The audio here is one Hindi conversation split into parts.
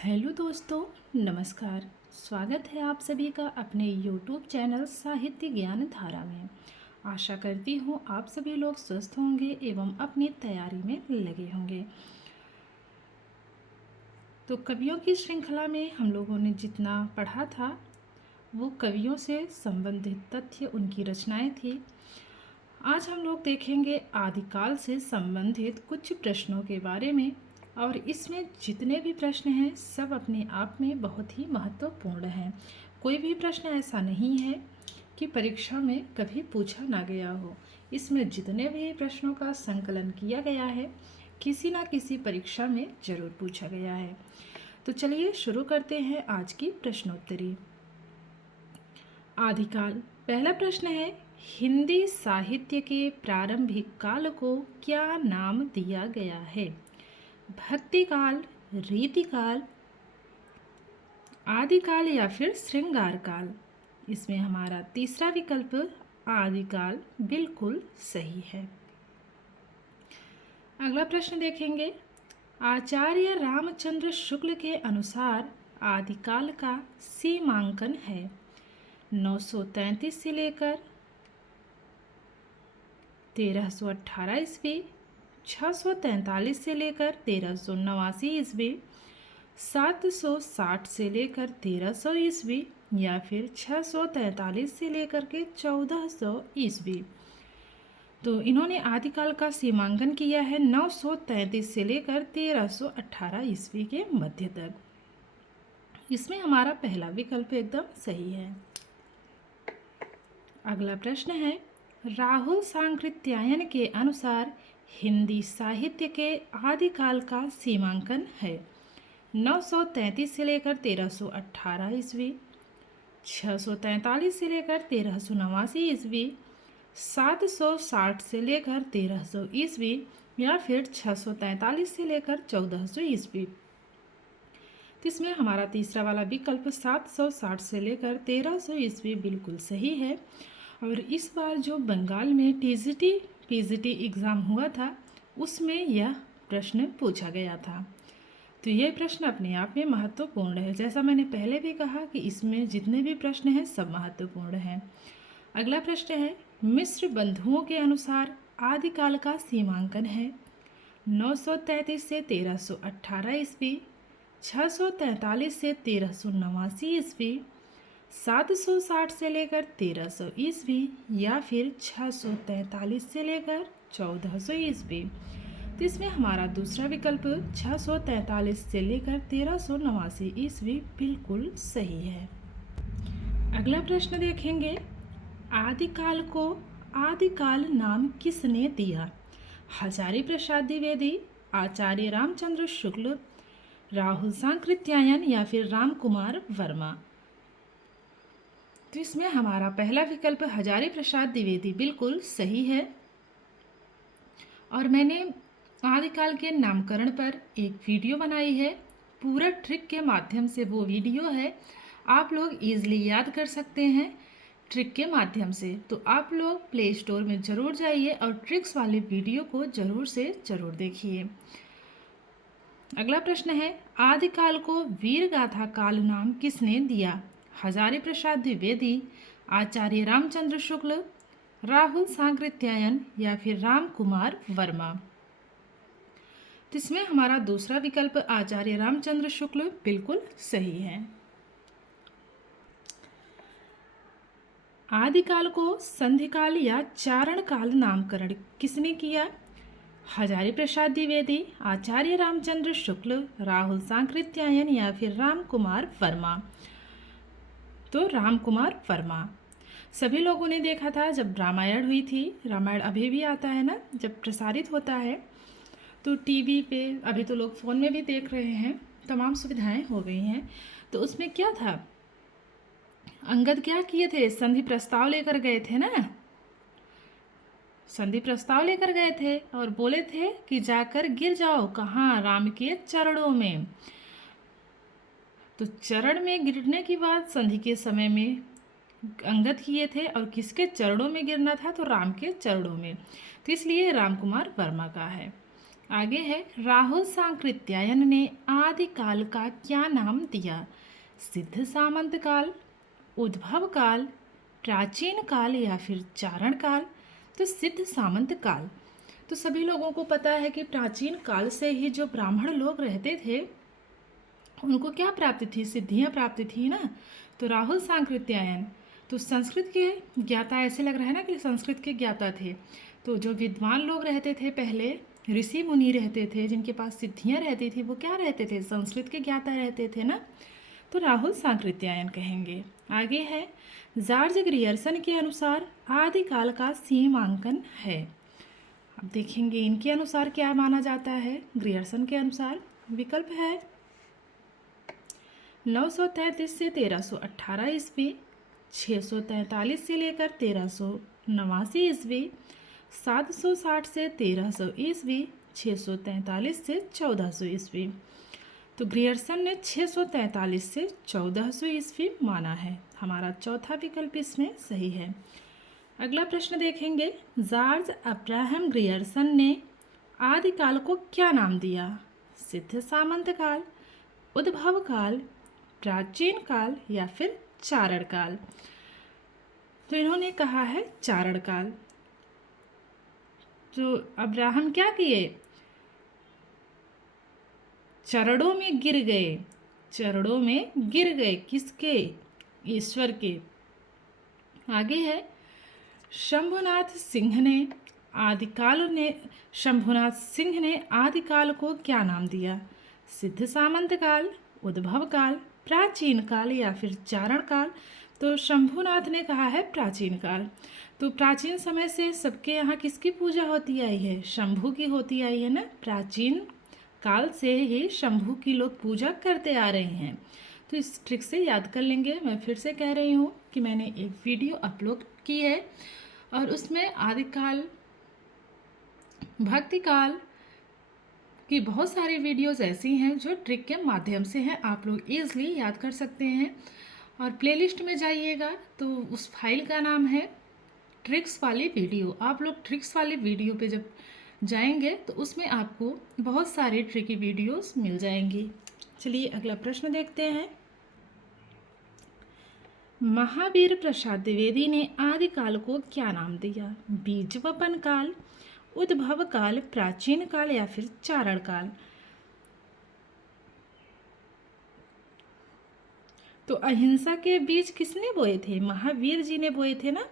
हेलो दोस्तों, नमस्कार। स्वागत है आप सभी का अपने यूट्यूब चैनल साहित्य ज्ञान धारा में। आशा करती हूँ आप सभी लोग स्वस्थ होंगे एवं अपनी तैयारी में लगे होंगे। तो कवियों की श्रृंखला में हम लोगों ने जितना पढ़ा था वो कवियों से संबंधित तथ्य, उनकी रचनाएं थी। आज हम लोग देखेंगे आदिकाल से संबंधित कुछ प्रश्नों के बारे में, और इसमें जितने भी प्रश्न हैं सब अपने आप में बहुत ही महत्वपूर्ण हैं। कोई भी प्रश्न ऐसा नहीं है कि परीक्षा में कभी पूछा ना गया हो। इसमें जितने भी प्रश्नों का संकलन किया गया है किसी ना किसी परीक्षा में जरूर पूछा गया है। तो चलिए शुरू करते हैं आज की प्रश्नोत्तरी। आदिकाल। पहला प्रश्न है, हिंदी साहित्य के प्रारंभिक काल को क्या नाम दिया गया है? भक्तिकाल, रीतिकाल, आदिकाल या फिर श्रृंगार काल? इसमें हमारा तीसरा विकल्प आदिकाल बिल्कुल सही है। अगला प्रश्न देखेंगे, आचार्य रामचंद्र शुक्ल के अनुसार आदिकाल का सीमांकन है 933 से लेकर 1318 ईस्वी, 643 से लेकर 1389 ईस्वी, 760 से लेकर 1300 ईस्वी, या फिर 643 से लेकर के 1400 ईस्वी। तो इन्होंने आदिकाल का सीमांकन किया है 933 से लेकर 1318 ईस्वी के मध्य तक। इसमें हमारा पहला विकल्प एकदम सही है। अगला प्रश्न है, राहुल सांकृत्यायन के अनुसार हिंदी साहित्य के आदिकाल का सीमांकन है 933 से लेकर 1318 ईस्वी, 643 से लेकर 1389 ईस्वी, 760 से लेकर 1300 ईस्वी, या फिर 643 से लेकर 1400 ईस्वी। तो इसमें हमारा तीसरा वाला विकल्प 760 से लेकर 1300 ईस्वी बिल्कुल सही है। और इस बार जो बंगाल में पीजीटी एग्ज़ाम हुआ था उसमें यह प्रश्न पूछा गया था। तो यह प्रश्न अपने आप में महत्वपूर्ण है। जैसा मैंने पहले भी कहा कि इसमें जितने भी प्रश्न हैं सब महत्वपूर्ण हैं। अगला प्रश्न है, मिस्र बंधुओं के अनुसार आदिकाल का सीमांकन है 933 से 1318 ईस्वी, 643 से 1389 ईस्वी, 760 से लेकर 1300 ईस्वी, या फिर 643 से लेकर 1400 ईस्वी। तो इसमें हमारा दूसरा विकल्प 643 से लेकर 1389 ईस्वी बिल्कुल सही है। अगला प्रश्न देखेंगे, आदिकाल को आदिकाल नाम किसने दिया? हजारी प्रसाद द्विवेदी, आचार्य रामचंद्र शुक्ल, राहुल सांकृत्यायन, या फिर राम कुमार वर्मा? तो इसमें हमारा पहला विकल्प हजारी प्रसाद द्विवेदी बिल्कुल सही है। और मैंने आदिकाल के नामकरण पर एक वीडियो बनाई है, पूरा ट्रिक के माध्यम से वो वीडियो है। आप लोग ईजिली याद कर सकते हैं ट्रिक के माध्यम से। तो आप लोग प्ले स्टोर में ज़रूर जाइए और ट्रिक्स वाले वीडियो को ज़रूर से ज़रूर देखिए। अगला प्रश्न है, आदिकाल को वीरगाथा काल नाम किसने दिया? हजारी प्रसाद द्विवेदी, आचार्य रामचंद्र शुक्ल, राहुल सांकृत्यायन, या फिर राम कुमार वर्मा? तो इसमें हमारा दूसरा विकल्प आचार्य रामचंद्र शुक्ल बिल्कुल सही है। आदिकाल को संधिकाल या चारण काल नामकरण किसने किया? हजारी प्रसाद द्विवेदी, आचार्य रामचंद्र शुक्ल, राहुल सांकृत्यायन, या फिर राम कुमार वर्मा? तो राम कुमार वर्मा। सभी लोगों ने देखा था जब रामायण हुई थी, रामायण अभी भी आता है ना, जब प्रसारित होता है तो टीवी पे, अभी तो लोग फ़ोन में भी देख रहे हैं, तमाम सुविधाएं हो गई हैं। तो उसमें क्या था, अंगद क्या किए थे, संधि प्रस्ताव लेकर गए थे ना, संधि प्रस्ताव लेकर गए थे और बोले थे कि जाकर गिर जाओ कहाँ, राम के चरणों में। तो चरण में गिरने की बात संधि के समय में अंगद किए थे, और किसके चरणों में गिरना था, तो राम के चरणों में। तो इसलिए राम कुमार वर्मा का है। आगे है, राहुल सांकृत्यायन ने आदिकाल का क्या नाम दिया? सिद्ध सामंत काल, उद्भव काल, प्राचीन काल या फिर चारण काल? तो सिद्ध सामंत काल। तो सभी लोगों को पता है कि प्राचीन काल से ही जो ब्राह्मण लोग रहते थे उनको क्या प्राप्ति थी? सिद्धियां प्राप्ति थी ना। तो राहुल सांकृत्यायन तो संस्कृत के ज्ञाता, ऐसे लग रहा है ना कि संस्कृत के ज्ञाता थे। तो जो विद्वान लोग रहते थे पहले, ऋषि मुनि रहते थे जिनके पास सिद्धियां रहती थी, वो क्या रहते थे? संस्कृत के ज्ञाता रहते थे ना। तो राहुल सांकृत्यायन कहेंगे। आगे है, जॉर्ज ग्रियर्सन के अनुसार आदिकाल का सीमांकन है। अब देखेंगे इनके अनुसार क्या माना जाता है। ग्रियर्सन के अनुसार विकल्प है 933 से 1318 ईस्वी, 643 से लेकर 1389 ईस्वी, 760 से 1300 ईस्वी, 643 से 1400 ईस्वी। तो ग्रियर्सन ने 643 से 1400 ईस्वी माना है। हमारा चौथा विकल्प इसमें सही है। अगला प्रश्न देखेंगे, जॉर्ज अब्राहम ग्रियर्सन ने आदिकाल को क्या नाम दिया? सिद्ध सामंत काल, उद्भव काल, प्राचीन काल या फिर चारण काल? तो इन्होंने कहा है चारण काल। जो अब्राहम क्या किए? चरणों में गिर गए, चरणों में गिर गए। किसके? ईश्वर के। आगे है, शंभुनाथ सिंह ने आदिकाल को क्या नाम दिया? सिद्ध सामंत काल, उद्भव काल, प्राचीन काल या फिर चारण काल? तो शंभुनाथ ने कहा है प्राचीन काल। तो प्राचीन समय से सबके यहाँ किसकी पूजा होती आई है? शंभु की होती आई है ना। प्राचीन काल से ही शंभु की लोग पूजा करते आ रहे हैं। तो इस ट्रिक से याद कर लेंगे। मैं फिर से कह रही हूँ कि मैंने एक वीडियो अपलोड की है और उसमें आदिकाल, भक्ति काल की बहुत सारी वीडियोस ऐसी हैं जो ट्रिक के माध्यम से हैं, आप लोग ईज़िली याद कर सकते हैं। और प्लेलिस्ट में जाइएगा तो उस फाइल का नाम है ट्रिक्स वाली वीडियो। आप लोग ट्रिक्स वाली वीडियो पे जब जाएंगे तो उसमें आपको बहुत सारी ट्रिकी वीडियोस मिल जाएंगी। चलिए अगला प्रश्न देखते हैं। महावीर प्रसाद द्विवेदी ने आदिकाल को क्या नाम दिया? बीज वपन काल, उद्भव काल, प्राचीन काल या फिर चारण काल? तो अहिंसा के बीज किसने बोए थे? महावीर जी ने बोए थे ना।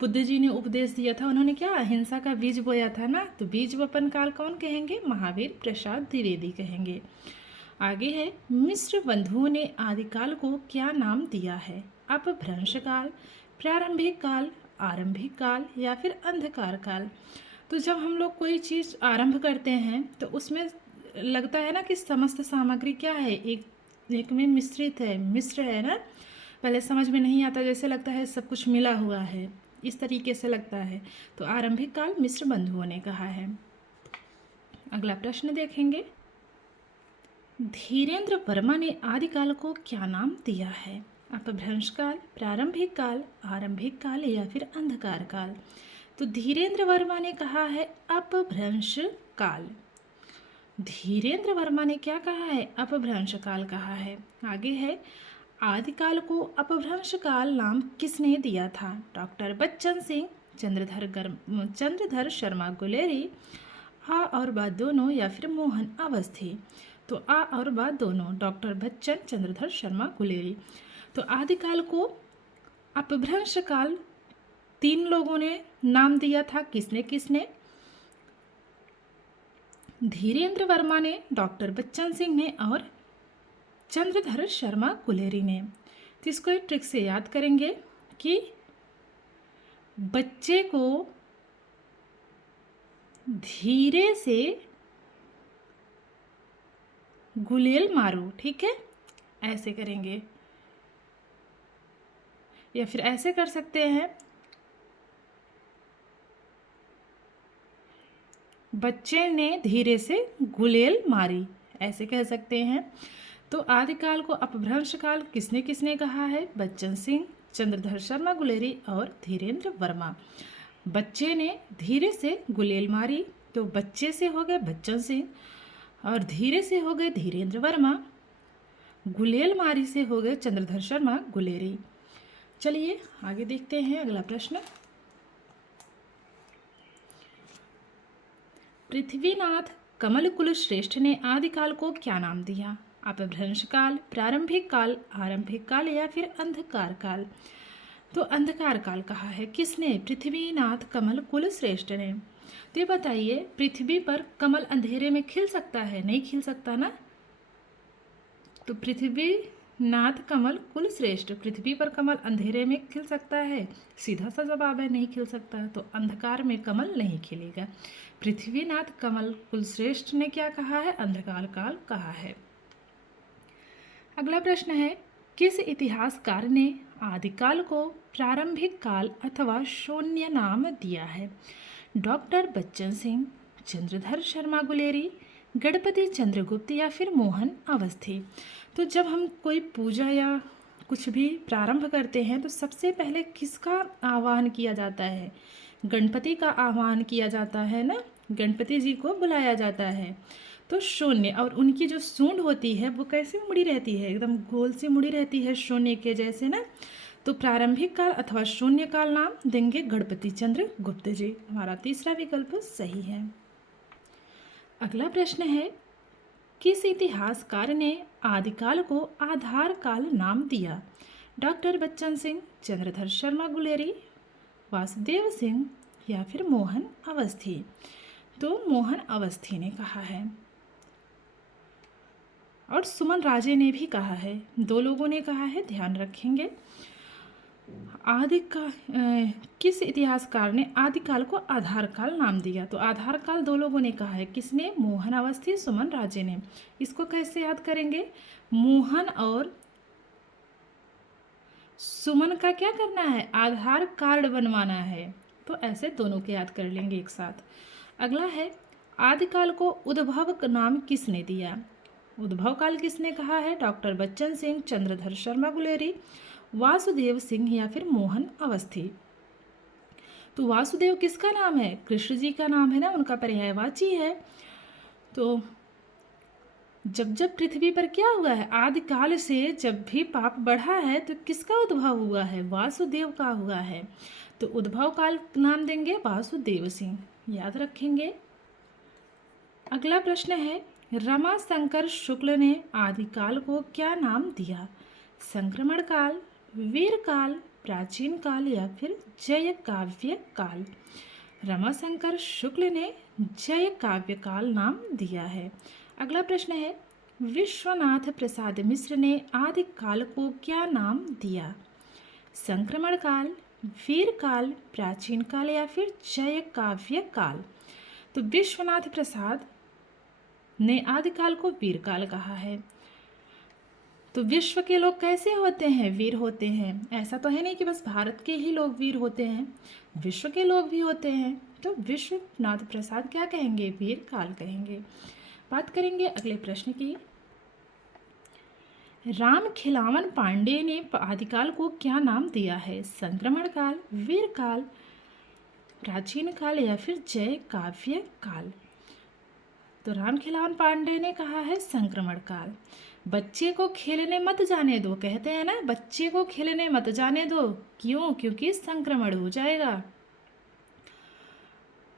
बुद्ध जी ने उपदेश दिया था, उन्होंने क्या? अहिंसा का बीज बोया था ना। तो बीज वपन काल कौन कहेंगे? महावीर प्रसाद द्विवेदी कहेंगे। आगे है, मिश्र बंधुओं ने आदिकाल को क्या नाम दिया है? अपभ्रंश काल, प्रारंभिक काल, आरंभिक काल या फिर अंधकार काल? तो जब हम लोग कोई चीज़ आरंभ करते हैं तो उसमें लगता है ना कि समस्त सामग्री क्या है, एक में मिश्रित है, मिश्र है ना। पहले समझ में नहीं आता, जैसे लगता है सब कुछ मिला हुआ है, इस तरीके से लगता है। तो आरंभिक काल मिश्र बंधुओं ने कहा है। अगला प्रश्न देखेंगे, धीरेन्द्र वर्मा ने आदिकाल को क्या नाम दिया है? अपभ्रंश काल, प्रारंभिक काल, आरंभिक काल या फिर अंधकार काल? तो धीरेन्द्र वर्मा ने कहा है अपभ्रंश काल। धीरेन्द्र वर्मा ने क्या कहा है? अपभ्रंश काल कहा है। आगे है, आदिकाल को अपभ्रंश काल नाम किसने दिया था? डॉक्टर बच्चन सिंह, चंद्रधर शर्मा गुलेरी, आ और बा दोनों या फिर मोहन अवस्थी? तो आ और बा दोनों, डॉक्टर बच्चन, चंद्रधर शर्मा गुलेरी। तो आदिकाल को अपभ्रंश काल 3 लोगों ने नाम दिया था। किसने किसने? धीरेन्द्र वर्मा ने, डॉक्टर बच्चन सिंह ने और चंद्रधर शर्मा गुलेरी ने। तो इसको एक ट्रिक से याद करेंगे कि बच्चे को धीरे से गुलेल मारो, ठीक है, ऐसे करेंगे। या फिर ऐसे कर सकते हैं, बच्चे ने धीरे से गुलेल मारी, ऐसे कह सकते हैं। तो आदिकाल को अपभ्रंश काल किसने किसने कहा है? बच्चन सिंह, चंद्रधर शर्मा गुलेरी और धीरेन्द्र वर्मा। बच्चे ने धीरे से गुलेल मारी तो बच्चे से हो गए बच्चन सिंह, और धीरे से हो गए धीरेन्द्र वर्मा, गुलेल मारी से हो गए चंद्रधर शर्मा गुलेरी। चलिए आगे देखते हैं अगला प्रश्न। पृथ्वीनाथ कमल कुल श्रेष्ठ ने आदिकाल को क्या नाम दिया? अपभ्रंश काल, प्रारंभिक काल, आरंभिक काल या फिर अंधकार काल? तो अंधकार काल कहा है किसने? पृथ्वीनाथ कमल कुल श्रेष्ठ ने। तो ये बताइए, पृथ्वी पर कमल अंधेरे में खिल सकता है? नहीं खिल सकता ना। तो पृथ्वीनाथ कमल कुल श्रेष्ठ, पृथ्वी पर कमल अंधेरे में खिल सकता है? सीधा सा जवाब है नहीं खिल सकता। तो अंधकार में कमल नहीं खिलेगा। पृथ्वीनाथ कमल कुल श्रेष्ठ ने क्या कहा है? अंधकार काल कहा है। अगला प्रश्न है, किस इतिहासकार ने आदिकाल को प्रारंभिक काल अथवा शून्य नाम दिया है? डॉक्टर बच्चन सिंह, चंद्रधर शर्मा गुलेरी, गणपति चंद्रगुप्त या फिर मोहन अवस्थी? तो जब हम कोई पूजा या कुछ भी प्रारंभ करते हैं तो सबसे पहले किसका आह्वान किया जाता है? गणपति का आह्वान किया जाता है ना, गणपति जी को बुलाया जाता है। तो शून्य, और उनकी जो सूंड होती है वो कैसे मुड़ी रहती है? एकदम गोल से मुड़ी रहती है शून्य के जैसे ना। तो प्रारंभिक काल अथवा शून्य काल नाम देंगे गणपति चंद्र गुप्त जी। हमारा तीसरा विकल्प सही है। अगला प्रश्न है, किस इतिहासकार ने आदिकाल को आधार काल नाम दिया? डॉक्टर बच्चन सिंह, चंद्रधर शर्मा गुलेरी, वासुदेव सिंह या फिर मोहन अवस्थी? तो मोहन अवस्थी ने कहा है, और सुमन राजे ने भी कहा है। दो लोगों ने कहा है, ध्यान रखेंगे। किस इतिहासकार ने आदिकाल को आधार काल नाम दिया? तो आधार काल दो लोगों ने कहा है। किसने? मोहन अवस्थी, सुमन राजे ने। इसको कैसे याद करेंगे? मोहन और सुमन का क्या करना है? आधार कार्ड बनवाना है। तो ऐसे दोनों के याद कर लेंगे एक साथ। अगला है, आदिकाल को उद्भव नाम किसने दिया? उद्भव काल किसने कहा है? डॉक्टर बच्चन सिंह, चंद्रधर शर्मा गुलेरी, वासुदेव सिंह या फिर मोहन अवस्थी? तो वासुदेव किसका नाम है? कृष्ण जी का नाम है ना, उनका पर्यायवाची है। तो जब जब पृथ्वी पर क्या हुआ है? आदिकाल से जब भी पाप बढ़ा है तो किसका उद्भव हुआ है? वासुदेव का हुआ है। तो उद्भव काल नाम देंगे वासुदेव सिंह, याद रखेंगे। अगला प्रश्न है, रमाशंकर शुक्ल ने आदिकाल को क्या नाम दिया? संक्रमण काल, वीर काल, प्राचीन काल या फिर जय काव्य काल? रमाशंकर शुक्ल ने जय काव्य काल नाम दिया है। अगला प्रश्न है, विश्वनाथ प्रसाद मिश्र ने आदिकाल को क्या नाम दिया? संक्रमण काल, वीर काल, प्राचीन काल या फिर जय काव्य काल? तो विश्वनाथ प्रसाद ने आदिकाल को वीर काल कहा है। तो विश्व के लोग कैसे होते हैं? वीर होते हैं। ऐसा तो है नहीं कि बस भारत के ही लोग वीर होते हैं, विश्व के लोग भी होते हैं। तो विश्वनाथ प्रसाद क्या कहेंगे? वीर काल कहेंगे। बात करेंगे अगले प्रश्न की। राम खिलावन पांडे ने आदिकाल को क्या नाम दिया है? संक्रमण काल, वीर काल, प्राचीन काल या फिर जय काव्य काल? तो राम खिलावन पांडे ने कहा है संक्रमण काल। बच्चे को खेलने मत जाने दो, कहते हैं ना, बच्चे को खेलने मत जाने दो। क्यों? क्योंकि संक्रमण हो जाएगा।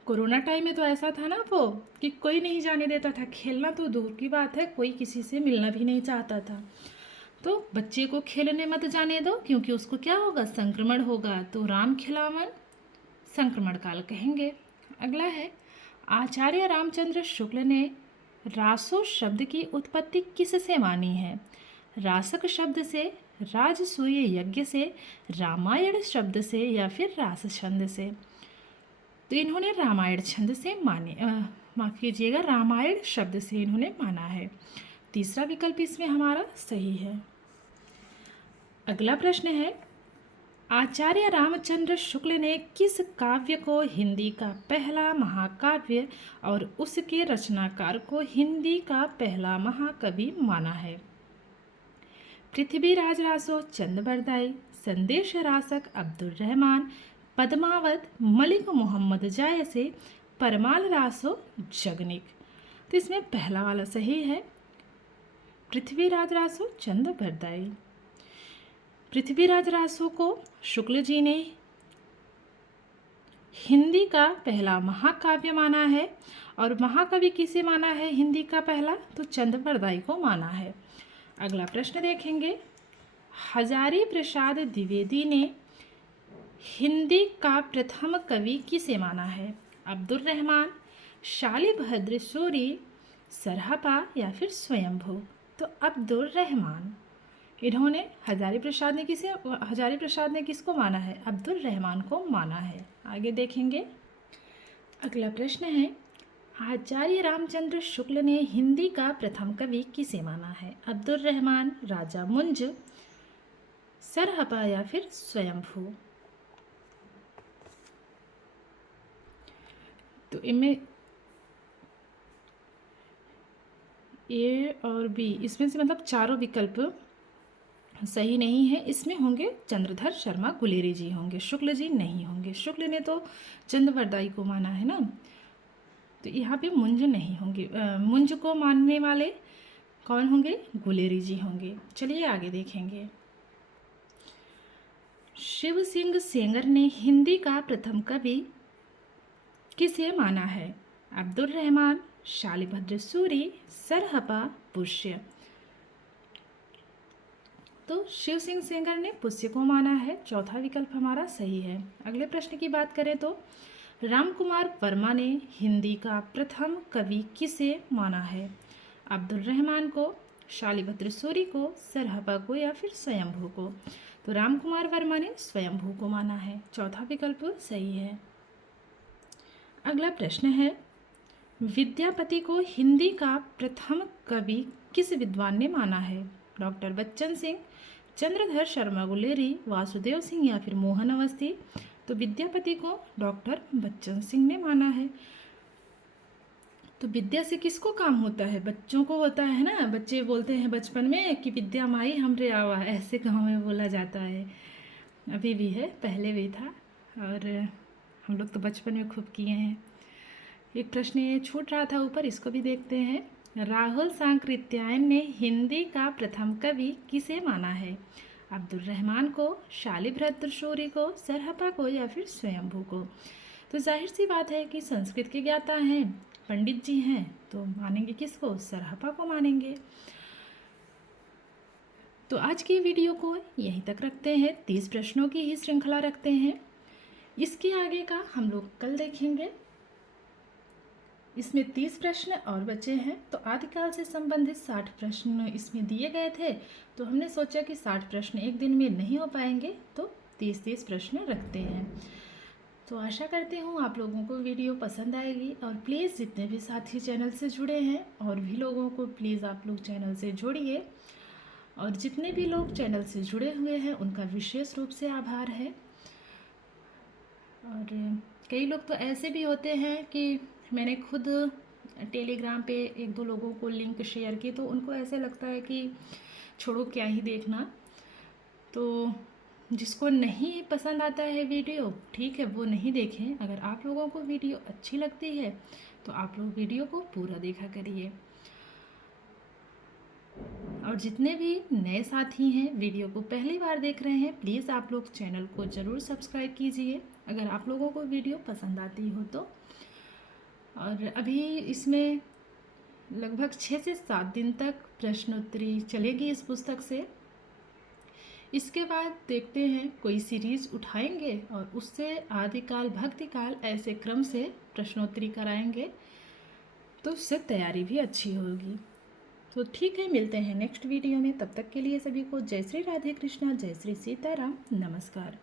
कोरोना टाइम में तो ऐसा था ना वो, कि कोई नहीं जाने देता था। खेलना तो दूर की बात है, कोई किसी से मिलना भी नहीं चाहता था। तो बच्चे को खेलने मत जाने दो, क्योंकि उसको क्या होगा? संक्रमण होगा। तो राम खिलावन संक्रमण काल कहेंगे। अगला है, आचार्य रामचंद्र शुक्ल ने रासो शब्द की उत्पत्ति किससे मानी है? रासक शब्द से, राजसूय यज्ञ से, रामायण शब्द से या फिर रास छंद से? तो इन्होंने रामायण छंद से माने, माफ कीजिएगा, रामायण शब्द से इन्होंने माना है। तीसरा विकल्प इसमें हमारा सही है। अगला प्रश्न है, आचार्य रामचंद्र शुक्ल ने किस काव्य को हिंदी का पहला महाकाव्य और उसके रचनाकार को हिंदी का पहला महाकवि माना है? पृथ्वीराज रासो, चंद बरदाई, संदेश रासक अब्दुल रहमान, पद्मावत, मलिक मोहम्मद जायसे, परमाल रासो जगनिक। तो इसमें पहला वाला सही है। पृथ्वीराज रासो चंद बरदाई। पृथ्वीराज रासो को शुक्ल जी ने हिंदी का पहला महाकाव्य माना है। और महाकवि किसे माना है हिंदी का पहला? तो चंद बरदाई को माना है। अगला प्रश्न देखेंगे। हजारी प्रसाद द्विवेदी ने हिंदी का प्रथम कवि किसे माना है? अब्दुल रहमान, शालिभद्र सूरी, सरहपा या फिर स्वयंभू? तो अब्दुल रहमान। इन्होंने हजारी प्रसाद ने किसको माना है? अब्दुल रहमान को माना है। आगे देखेंगे। अगला प्रश्न है। आचार्य रामचंद्र शुक्ल ने हिंदी का प्रथम कवि किसे माना है? अब्दुल रहमान, राजा मुंज, सरहपा या फिर स्वयंभू? तो इनमें ए और बी, इसमें से मतलब चारों विकल्प सही नहीं है। इसमें होंगे चंद्रधर शर्मा गुलेरी जी होंगे, शुक्ल जी नहीं होंगे। शुक्ल ने तो चंद बरदाई को माना है ना, तो यहाँ पे मुंज नहीं होंगे। मुंज को मानने वाले कौन होंगे? गुलेरी जी होंगे। चलिए आगे देखेंगे। शिव सिंह सेंगर ने हिंदी का प्रथम कवि किसे माना है? अब्दुल रहमान, शालिभद्र सूरी, सरहपा, पुष्य? तो शिव सिंह सेंगर ने पुष्य को माना है। चौथा विकल्प हमारा सही है। अगले प्रश्न की बात करें तो रामकुमार वर्मा ने हिंदी का प्रथम कवि किसे माना है? अब्दुल रहमान को, शालिभद्र सूरी को, सरहपा को या फिर स्वयंभू को? तो रामकुमार वर्मा ने स्वयंभू को माना है। चौथा विकल्प सही है। अगला प्रश्न है। विद्यापति को हिंदी का प्रथम कवि किस विद्वान ने माना है? डॉक्टर बच्चन सिंह, चंद्रधर शर्मा गुलेरी, वासुदेव सिंह या फिर मोहन अवस्थी? तो विद्यापति को डॉक्टर बच्चन सिंह ने माना है। तो विद्या से किसको काम होता है? बच्चों को होता है ना। बच्चे बोलते हैं बचपन में कि विद्या माई हमरे आवा, ऐसे गाँव में बोला जाता है। अभी भी है, पहले भी था, और हम लोग तो बचपन में खूब किए हैं। एक प्रश्न ये छूट रहा था ऊपर, इसको भी देखते हैं। राहुल सांकृत्यायन ने हिंदी का प्रथम कवि किसे माना है? अब्दुल रहमान को, शालिभद्र सूरी को, सरहपा को या फिर स्वयंभू को? तो जाहिर सी बात है कि संस्कृत के ज्ञाता हैं, पंडित जी हैं, तो मानेंगे किसको? सरहपा को मानेंगे। तो आज की वीडियो को यहीं तक रखते हैं। 30 प्रश्नों की ही श्रृंखला रखते हैं। इसके आगे का हम लोग कल देखेंगे। इसमें 30 प्रश्न और बचे हैं। तो आदिकाल से संबंधित 60 प्रश्न इसमें दिए गए थे, तो हमने सोचा कि 60 प्रश्न एक दिन में नहीं हो पाएंगे, तो 30 प्रश्न रखते हैं। तो आशा करती हूँ आप लोगों को वीडियो पसंद आएगी। और प्लीज़ जितने भी साथी चैनल से जुड़े हैं, और भी लोगों को प्लीज़ आप लोग चैनल से जोड़िए। और जितने भी लोग चैनल से जुड़े हुए हैं उनका विशेष रूप से आभार है। और कई लोग तो ऐसे भी होते हैं कि मैंने खुद टेलीग्राम पे 1-2 लोगों को लिंक शेयर की, तो उनको ऐसे लगता है कि छोड़ो क्या ही देखना। तो जिसको नहीं पसंद आता है वीडियो, ठीक है, वो नहीं देखें। अगर आप लोगों को वीडियो अच्छी लगती है तो आप लोग वीडियो को पूरा देखा करिए। और जितने भी नए साथी हैं, वीडियो को पहली बार देख रहे हैं, प्लीज़ आप लोग चैनल को ज़रूर सब्सक्राइब कीजिए अगर आप लोगों को वीडियो पसंद आती हो तो। और अभी इसमें लगभग 6 से 7 दिन तक प्रश्नोत्तरी चलेगी इस पुस्तक से। इसके बाद देखते हैं कोई सीरीज़ उठाएंगे और उससे आदिकाल, भक्तिकाल, ऐसे क्रम से प्रश्नोत्तरी कराएंगे, तो उससे तैयारी भी अच्छी होगी। तो ठीक है, मिलते हैं नेक्स्ट वीडियो में। तब तक के लिए सभी को जय श्री राधे कृष्णा, जय श्री सीताराम, नमस्कार।